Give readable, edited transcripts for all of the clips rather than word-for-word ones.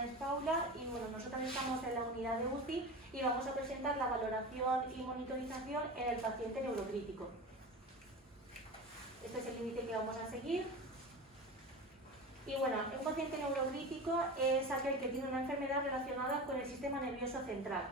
nombre es Paula y bueno, nosotros estamos en la unidad de UCI y vamos a presentar la valoración y monitorización en el paciente neurocrítico. Este es el índice que vamos a seguir. Y bueno, un paciente neurocrítico es aquel que tiene una enfermedad relacionada con el sistema nervioso central,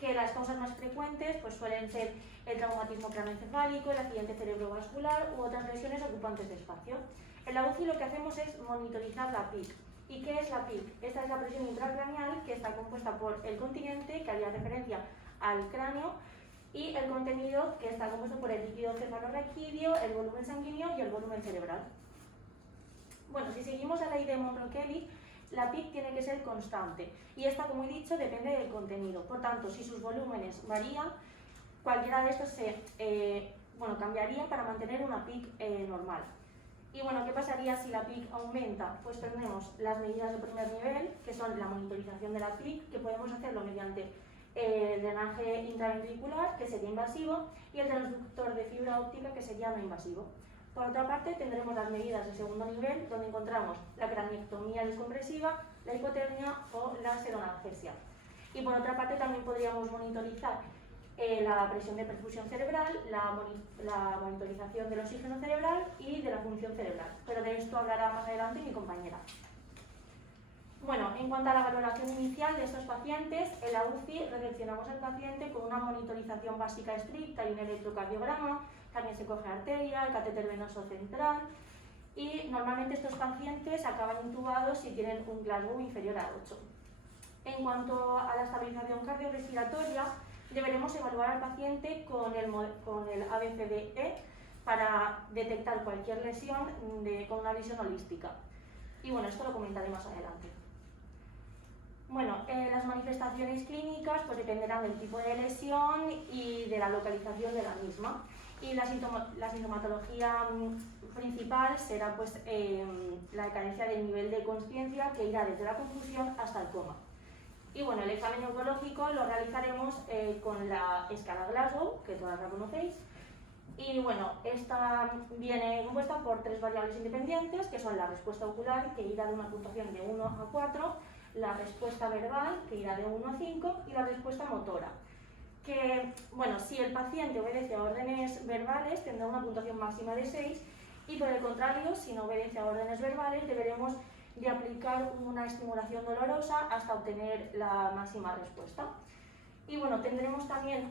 que las causas más frecuentes pues, suelen ser el traumatismo craneoencefálico, el accidente cerebrovascular u otras lesiones ocupantes de espacio. En la UCI lo que hacemos es monitorizar la PIC. ¿Y qué es la PIC? Esta es la presión intracraneal, que está compuesta por el continente, que haría referencia al cráneo, y el contenido, que está compuesto por el líquido cefalorraquídeo, el volumen sanguíneo y el volumen cerebral. Bueno, si seguimos a la ley de Monro-Kelly, la PIC tiene que ser constante y esta, como he dicho, depende del contenido. Por tanto, si sus volúmenes varían, cualquiera de estos cambiaría para mantener una PIC normal. Y bueno, ¿qué pasaría si la PIC aumenta? Pues tenemos las medidas de primer nivel, que son la monitorización de la PIC, que podemos hacerlo mediante el drenaje intraventricular, que sería invasivo, y el transductor de fibra óptica, que sería no invasivo. Por otra parte, tendremos las medidas de segundo nivel, donde encontramos la craniectomía descompresiva, la hipotermia o la seronalgesia. Y por otra parte, también podríamos monitorizar la presión de perfusión cerebral, la monitorización del oxígeno cerebral y de la función cerebral. Pero de esto hablará más adelante mi compañera. Bueno, en cuanto a la valoración inicial de estos pacientes, en la UCI recepcionamos al paciente con una monitorización básica estricta y un electrocardiograma, también se coge arteria, el catéter venoso central y normalmente estos pacientes acaban intubados si tienen un Glasgow inferior a 8. En cuanto a la estabilización cardiorrespiratoria, deberemos evaluar al paciente con el ABCDE para detectar cualquier lesión con una visión holística. Y bueno, esto lo comentaré más adelante. Bueno, las manifestaciones clínicas pues dependerán del tipo de lesión y de la localización de la misma. Y la sintomatología principal será pues, la decadencia del nivel de conciencia, que irá desde la confusión hasta el coma. Y bueno, el examen neurológico lo realizaremos con la escala Glasgow, que todas la conocéis. Y bueno, esta viene compuesta por 3 variables independientes, que son la respuesta ocular, que irá de una puntuación de 1 a 4, la respuesta verbal, que irá de 1 a 5, y la respuesta motora. Que, bueno, si el paciente obedece a órdenes verbales, tendrá una puntuación máxima de 6, y por el contrario, si no obedece a órdenes verbales, deberemos de aplicar una estimulación dolorosa hasta obtener la máxima respuesta. Y bueno, tendremos también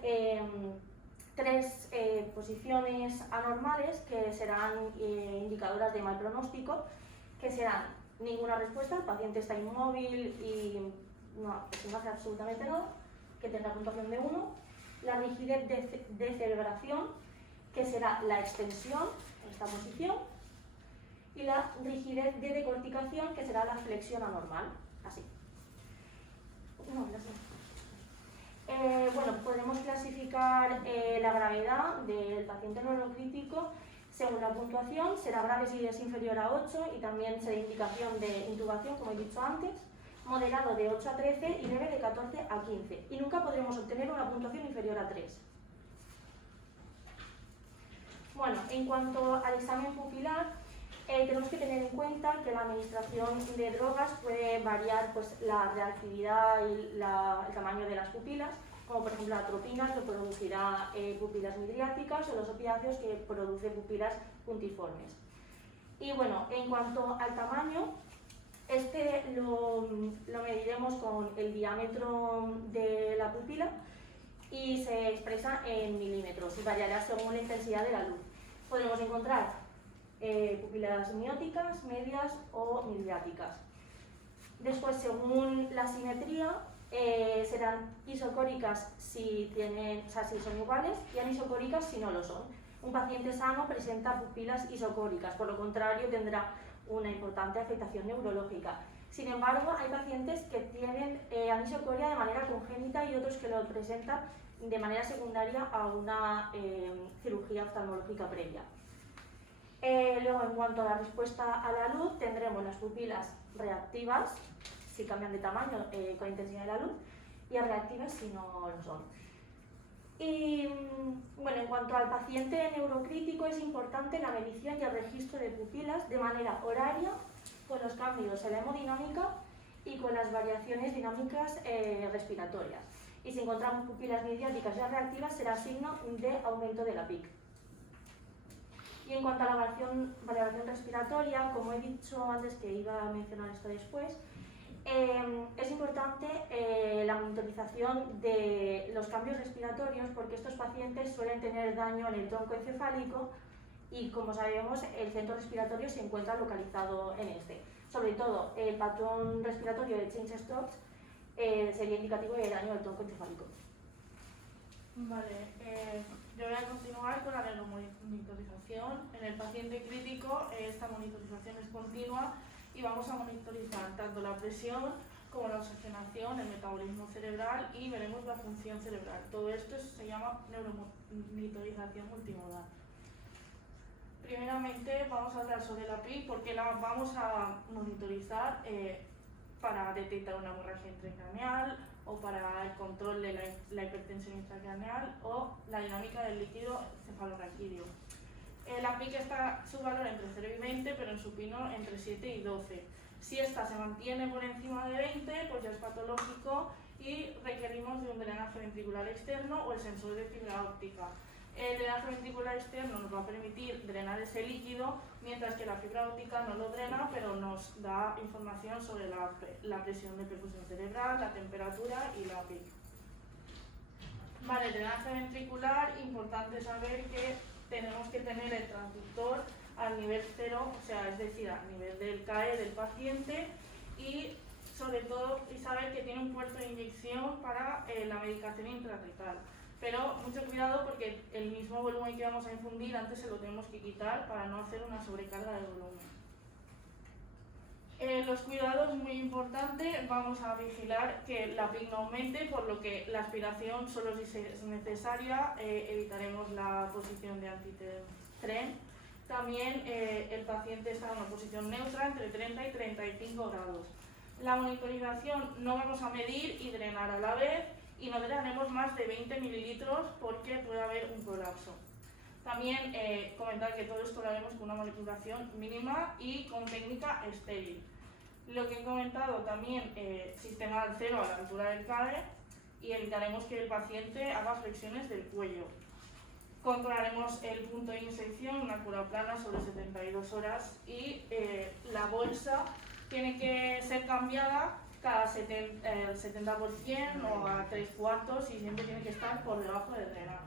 3 posiciones anormales que serán indicadoras de mal pronóstico, que serán ninguna respuesta, el paciente está inmóvil y no hace absolutamente nada, que tendrá puntuación de 1, la rigidez de celebración, que será la extensión, esta posición, y la rigidez de decorticación, que será la flexión anormal, así. Bueno, podemos clasificar la gravedad del paciente neurocrítico según la puntuación. Será grave si es inferior a 8 y también será indicación de intubación, como he dicho antes, moderado de 8 a 13 y leve de 14 a 15. Y nunca podremos obtener una puntuación inferior a 3. Bueno, en cuanto al examen pupilar, tenemos que tener en cuenta que la administración de drogas puede variar pues, la reactividad y el tamaño de las pupilas, como por ejemplo la atropina, que producirá pupilas midriáticas, o los opiáceos, que producen pupilas puntiformes. Y bueno, en cuanto al tamaño, este lo mediremos con el diámetro de la pupila y se expresa en milímetros y variará según la intensidad de la luz. Podremos encontrar pupilas mióticas, medias o midriáticas. Después, según la simetría, serán isocóricas si son iguales y anisocóricas si no lo son. Un paciente sano presenta pupilas isocóricas, por lo contrario tendrá una importante afectación neurológica. Sin embargo, hay pacientes que tienen anisocoria de manera congénita y otros que lo presentan de manera secundaria a una cirugía oftalmológica previa. Luego, en cuanto a la respuesta a la luz, tendremos las pupilas reactivas, si cambian de tamaño con la intensidad de la luz, y reactivas si no lo son. Y bueno, en cuanto al paciente neurocrítico, es importante la medición y el registro de pupilas de manera horaria, con los cambios en la hemodinámica y con las variaciones dinámicas respiratorias. Y si encontramos pupilas midriáticas ya reactivas, será signo de aumento de la PIC. Y en cuanto a la valoración respiratoria, como he dicho antes que iba a mencionar esto después, es importante la monitorización de los cambios respiratorios porque estos pacientes suelen tener daño en el tronco encefálico y, como sabemos, el centro respiratorio se encuentra localizado en este. Sobre todo, el patrón respiratorio de change stops sería indicativo de daño del tronco encefálico. Vale, yo voy a continuar con la neuromonitorización. En el paciente crítico, esta monitorización es continua y vamos a monitorizar tanto la presión como la oxigenación, el metabolismo cerebral y veremos la función cerebral. Todo esto se llama neuromonitorización multimodal. Primeramente vamos a hablar sobre la PIC porque la vamos a monitorizar para detectar una hemorragia intracraneal o para el control de la hipertensión intracraneal o la dinámica del líquido cefalorraquídeo. La PIC está su valor entre 0 y 20, pero en supino entre 7 y 12. Si esta se mantiene por encima de 20, pues ya es patológico y requerimos de un drenaje ventricular externo o el sensor de fibra óptica. El drenaje ventricular externo nos va a permitir drenar ese líquido, mientras que la fibra óptica no lo drena, pero nos da información sobre la presión de perfusión cerebral, la temperatura y la PIC. Vale, el drenaje ventricular, importante saber que tenemos que tener el transductor al nivel 0, o sea, es decir, al nivel del CAE del paciente y sobre todo saber que tiene un puerto de inyección para la medicación intrarretal. Pero mucho cuidado porque el mismo volumen que vamos a infundir antes se lo tenemos que quitar para no hacer una sobrecarga de volumen. Los cuidados, muy importante, vamos a vigilar que la PIC no aumente, por lo que la aspiración solo si es necesaria, evitaremos la posición de antitren. También el paciente está en una posición neutra entre 30 y 35 grados. La monitorización no vamos a medir y drenar a la vez y no drenaremos más de 20 mililitros porque puede haber un colapso. También comentar que todo esto lo haremos con una manipulación mínima y con técnica estéril. Lo que he comentado también, sistema al cero a la altura del CAE y evitaremos que el paciente haga flexiones del cuello. Controlaremos el punto de inyección, una cura plana sobre 72 horas y la bolsa tiene que ser cambiada cada 70% o a 3/4 y siempre tiene que estar por debajo del drenaje.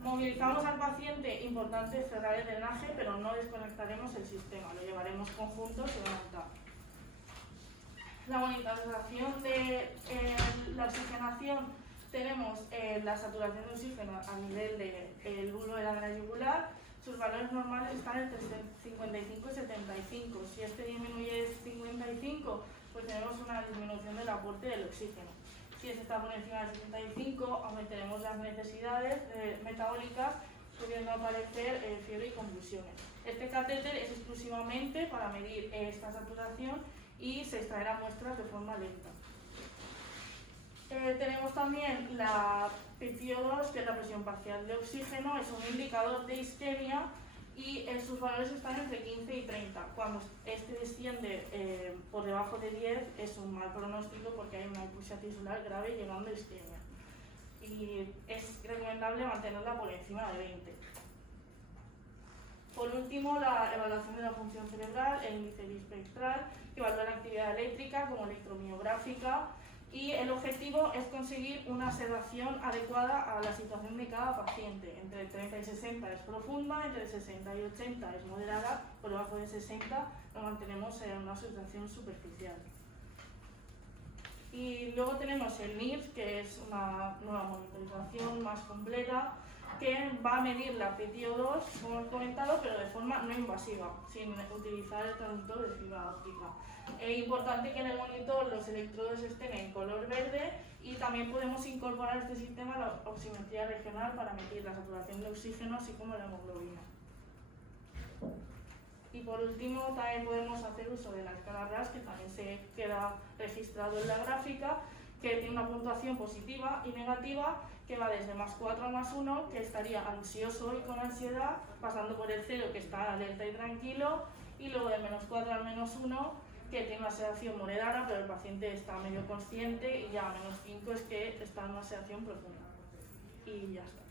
Movilizamos al paciente, importante cerrar el drenaje, pero no desconectaremos el sistema, lo llevaremos conjunto sin montar. La monitorización de la oxigenación, tenemos la saturación de oxígeno a nivel del bulbo de la vena yugular. Sus valores normales están entre 55 y 75. Si este disminuye 55, pues tenemos una disminución del aporte del oxígeno. Si este está por encima de 75, aumentaremos las necesidades metabólicas, pudiendo aparecer fiebre y convulsiones. Este catéter es exclusivamente para medir esta saturación y se extraerán muestras de forma lenta. Tenemos también la PiO2, que es la presión parcial de oxígeno, es un indicador de isquemia y sus valores están entre 15 y 30. Cuando este desciende por debajo de 10 es un mal pronóstico porque hay una hipoxia tisular grave llegando a isquemia. Y es recomendable mantenerla por encima de 20. Por último, la evaluación de la función cerebral, el índice bispectral, que evalúa la actividad eléctrica como electromiográfica, y el objetivo es conseguir una sedación adecuada a la situación de cada paciente. Entre 30 y 60 es profunda, entre 60 y 80 es moderada, por debajo de 60 lo mantenemos en una sedación superficial. Y luego tenemos el NIRS, que es una nueva monitorización más completa, que va a medir la PiO2, como he comentado, pero de forma no invasiva, sin utilizar el transductor de fibra óptica. Es importante que en el monitor los electrodos estén en color verde y también podemos incorporar a este sistema la oximetría regional para medir la saturación de oxígeno, así como la hemoglobina. Y por último, también podemos hacer uso de la escala RAS, que también se queda registrado en la gráfica, que tiene una puntuación positiva y negativa que va desde +4 a +1, que estaría ansioso y con ansiedad, pasando por el 0, que está alerta y tranquilo, y luego de -4 al -1, que tiene una sedación moderada, pero el paciente está medio consciente, y ya -5 es que está en una sedación profunda. Y ya está.